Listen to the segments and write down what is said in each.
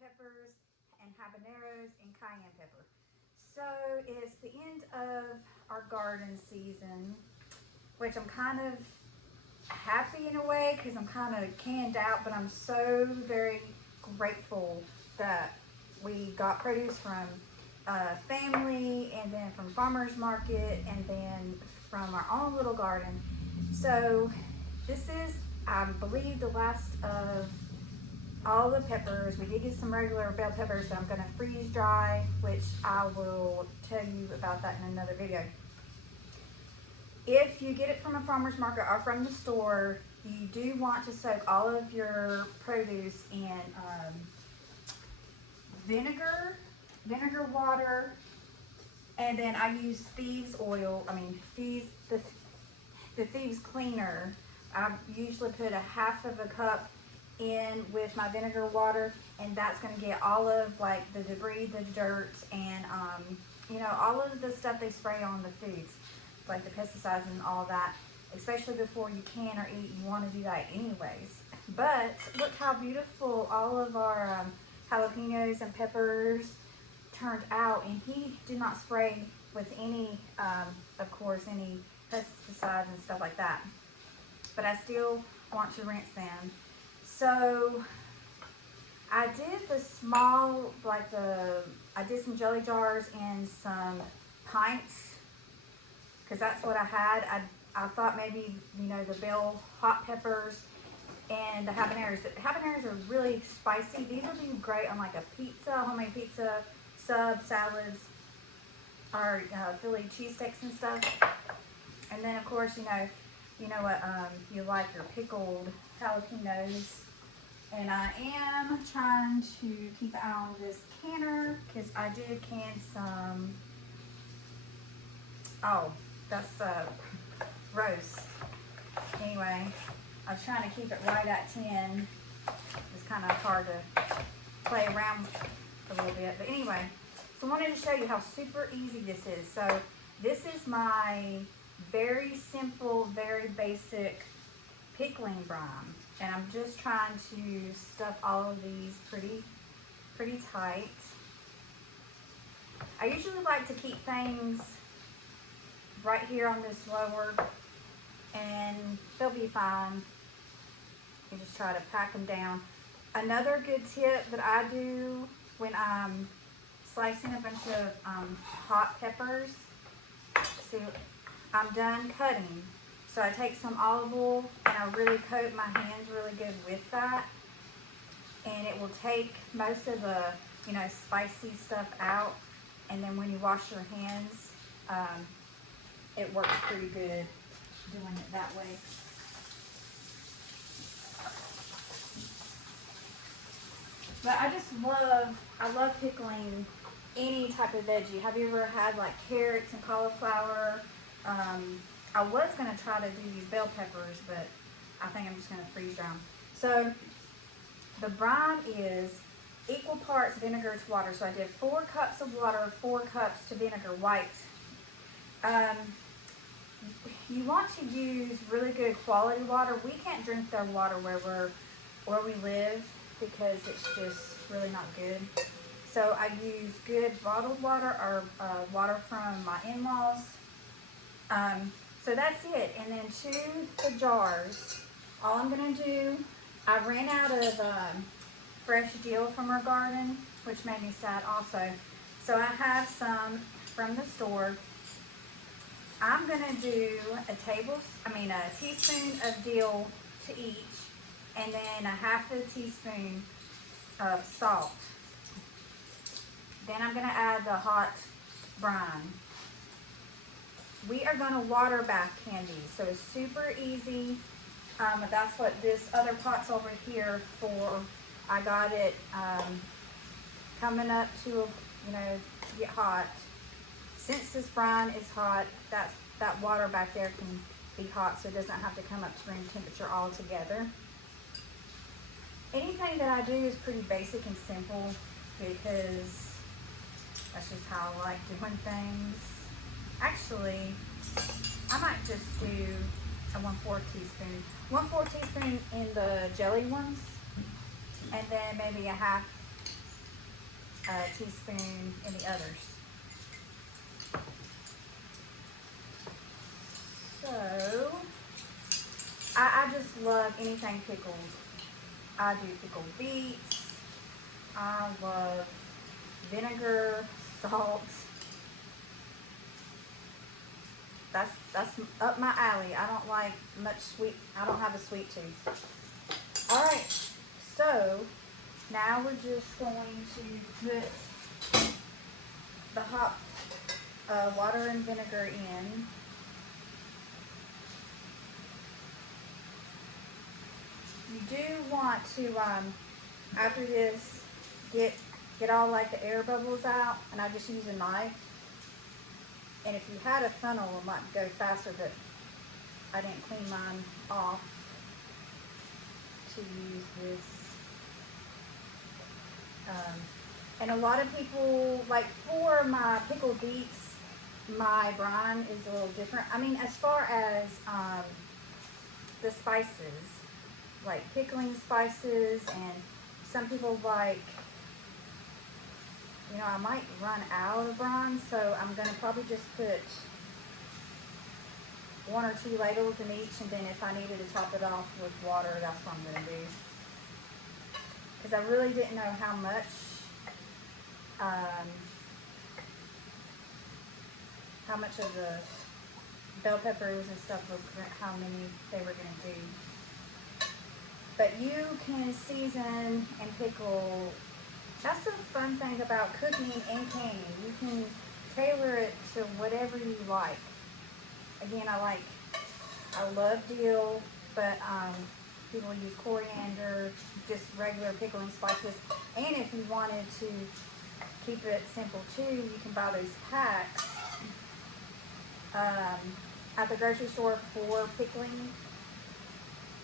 peppers and habaneros and cayenne pepper. So it's the end of our garden season, which I'm kind of happy in a way because I'm kind of canned out, but I'm so very grateful that we got produce from family and then from farmers market and then from our own little garden. So this is, I believe, the last of all the peppers. We did get some regular bell peppers that I'm going to freeze dry, which I will tell you about that in another video. If you get it from a farmer's market or from the store, you do want to soak all of your produce in vinegar water, and then I use the Thieves cleaner. I usually put a half of a cup in with my vinegar water, and that's going to get all of like the debris, the dirt, and all of the stuff they spray on the foods, like the pesticides and all that. Especially before you can or eat, you want to do that anyways. But look how beautiful all of our jalapeños and peppers turned out, and he did not spray with any, of course, any pesticides and stuff like that. But I still want to rinse them. So I did the small, I did some jelly jars and some pints, because that's what I had. I thought maybe, the bell hot peppers and the habaneros. The habaneros are really spicy. These would be great on like a pizza, homemade pizza, sub, salads, or Philly cheesesteaks and stuff. And then of course, you like your pickled jalapeños. And I am trying to keep an eye on this canner because I did can some, that's roast. Anyway, I was trying to keep it right at 10. It's kind of hard to play around a little bit. But anyway, so I wanted to show you how super easy this is. So this is my very simple, very basic pickling brine. And I'm just trying to stuff all of these pretty tight. I usually like to keep things right here on this lower, and they'll be fine. You just try to pack them down. Another good tip that I do when I'm slicing a bunch of hot peppers, see, I'm done cutting. So I take some olive oil and I really coat my hands really good with that. And it will take most of the, spicy stuff out. And then when you wash your hands, it works pretty good doing it that way. But I love pickling any type of veggie. Have you ever had like carrots and cauliflower? I was going to try to do these bell peppers, but I think I'm just going to freeze dry them. So the brine is equal parts vinegar to water. So I did 4 cups of water, 4 cups to vinegar, white. You want to use really good quality water. We can't drink their water where we live because it's just really not good. So I use good bottled water or water from my in-laws. So that's it. And then to the jars, all I'm going to do, I ran out of fresh dill from our garden, which made me sad also. So I have some from the store. I'm going to do a teaspoon of dill to each, and then a half a teaspoon of salt. Then I'm going to add the hot brine. We are going to water bath candy, so it's super easy. That's what this other pot's over here for. I got it coming up to get hot. Since this brine is hot, that water back there can be hot, so it doesn't have to come up to room temperature altogether. Anything that I do is pretty basic and simple because that's just how I like doing things. Actually, I might just do a 1/4 teaspoon. 1/4 teaspoon in the jelly ones, and then maybe a half teaspoon in the others. So, I just love anything pickled. I do pickled beets. I love vinegar, salt. That's up my alley. I don't like much sweet. I don't have a sweet tooth. All right, so now we're just going to put the hot water and vinegar in. You do want to, after this, get all like the air bubbles out, and I just use a knife. And if you had a funnel, it might go faster, but I didn't clean mine off to use this. And a lot of people, like for my pickled beets, my brine is a little different. I mean, as far as the spices, like pickling spices, and some people like, you know, I might run out of brine, so I'm going to probably just put 1 or 2 ladles in each, and then if I needed to top it off with water, that's what I'm going to do. Because I really didn't know how much of the bell peppers and stuff was, how many they were going to do. But you can season and pickle. That's the fun thing about cooking and canning. You can tailor it to whatever you like. Again, I love dill, but people use coriander, just regular pickling spices. And if you wanted to keep it simple too, you can buy those packs at the grocery store for pickling.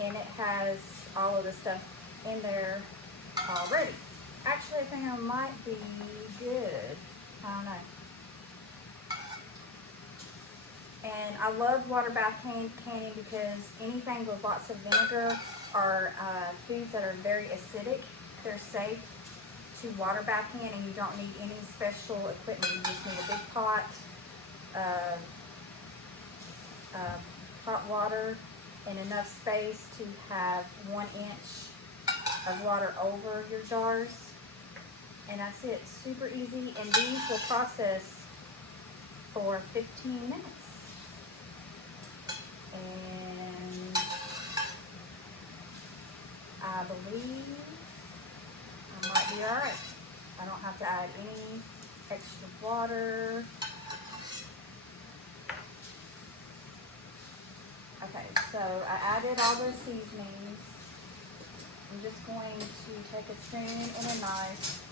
And it has all of the stuff in there already. Actually, I think I might be good. I don't know. And I love water bath canning because anything with lots of vinegar are foods that are very acidic. They're safe to water bath in, and you don't need any special equipment. You just need a big pot, hot water, and enough space to have 1 inch of water over your jars. And that's it. Super easy. And these will process for 15 minutes. And I believe I might be alright. I don't have to add any extra water. Okay, so I added all those seasonings. I'm just going to take a spoon and a knife.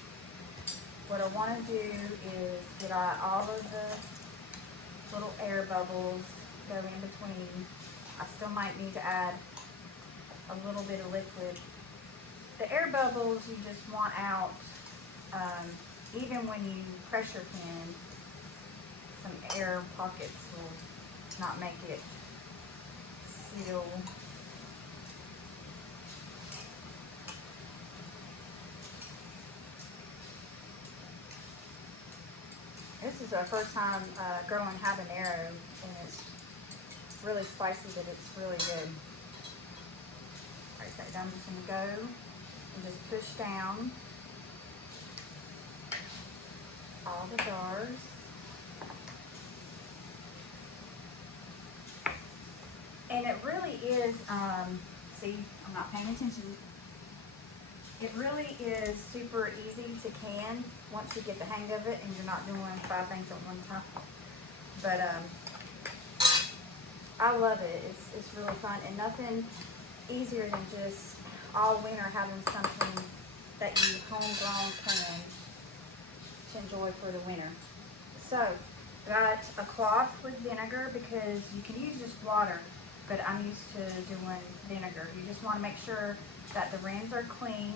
What I want to do is get out all of the little air bubbles, go in between. I still might need to add a little bit of liquid. The air bubbles you just want out, even when you pressure pan, some air pockets will not make it seal. This is our first time growing habanero, and it's really spicy, but it's really good. Alright, so I'm just going to go and just push down all the jars. And it really is, see, I'm not paying attention. It really is super easy to can once you get the hang of it and you're not doing 5 things at one time. But I love it. It's really fun, and nothing easier than just all winter having something that you homegrown can to enjoy for the winter. So, got a cloth with vinegar because you can use just water, but I'm used to doing vinegar. You just want to make sure that the rins are clean.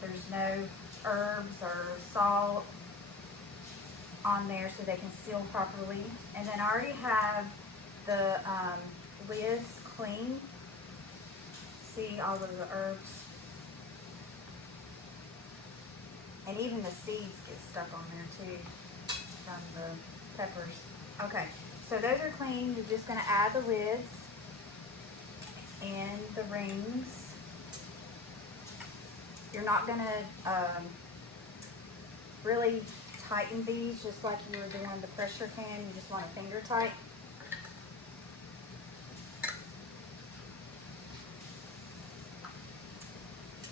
There's no herbs or salt on there so they can seal properly. And then I already have the lids clean. See all of the herbs. And even the seeds get stuck on there too from the peppers. Okay, so those are clean. You're just gonna add the lids and the rings. You're not gonna really tighten these just like you were doing the pressure can. You just want a finger tight.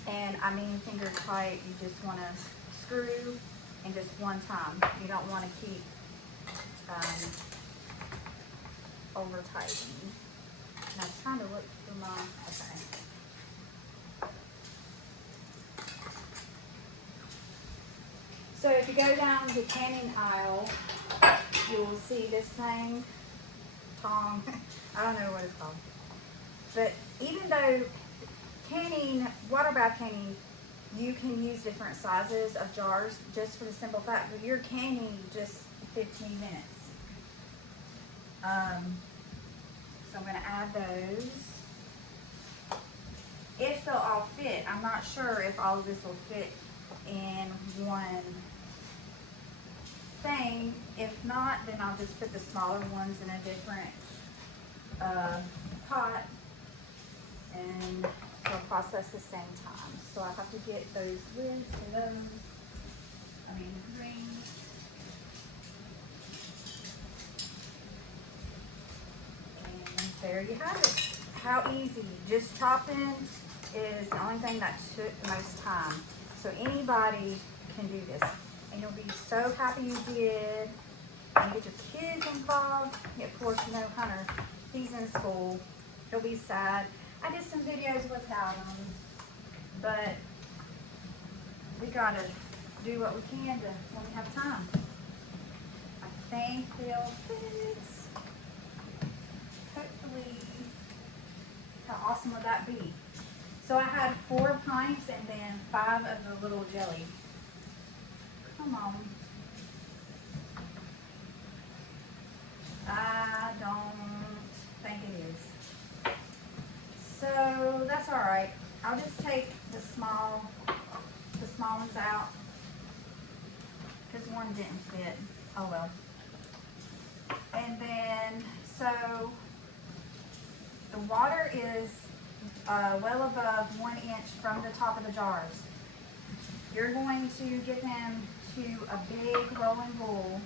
And I mean finger tight, you just want to screw and just one time. You don't want to keep over tightening. And I was trying to look for my, okay. So if you go down the canning aisle, you will see this thing, tong, I don't know what it's called. But even though canning, water bath canning, you can use different sizes of jars just for the simple fact that you're canning just 15 minutes. So I'm going to add those. If they'll all fit, I'm not sure if all of this will fit in one thing. If not, then I'll just put the smaller ones in a different pot and they'll process the same time. So I have to get those lids for those, rings. And there you have it. How easy. Just chopping is the only thing that took the most time. So anybody can do this. And you'll be so happy you did. And get your kids involved. Of course, you know Hunter, he's in school. He'll be sad. I did some videos without him, but we gotta do what we can when we have time. I think they'll fit. Hopefully, how awesome would that be? So I had 4 pints and then 5 of the little jelly. Come on. I don't think it is. So that's all right. I'll just take the small ones out because one didn't fit. Oh well. And then, so the water is well above 1 inch from the top of the jars. You're going to get them to a big rolling boil.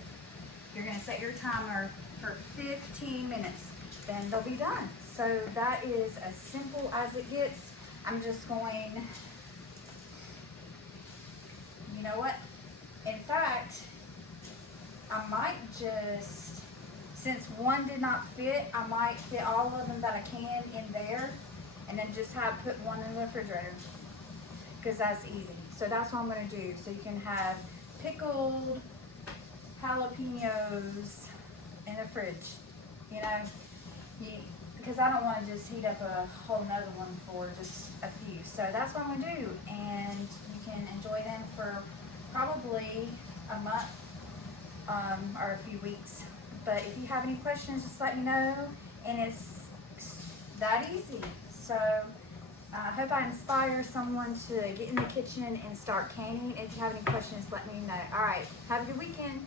You're going to set your timer for 15 minutes. Then they'll be done. So that is as simple as it gets. I'm just going, you know what? In fact, I might just, since one did not fit, I might fit all of them that I can in there and then just put one in the refrigerator because that's easy. So that's what I'm going to do. So you can have pickled jalapeños in the fridge, you know, because I don't want to just heat up a whole nother one for just a few. So that's what I'm going to do, and you can enjoy them for probably a month or a few weeks. But if you have any questions, just let me know, and it's that easy. So I hope I inspire someone to get in the kitchen and start canning. If you have any questions, let me know. All right, have a good weekend.